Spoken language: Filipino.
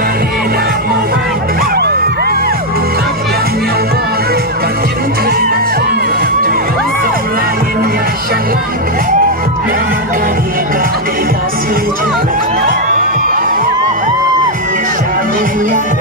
Sarina mo man ang kanyang baro pag-intay doon sa langit niya siya lang na magkaliga ay kasi Diyan niya siya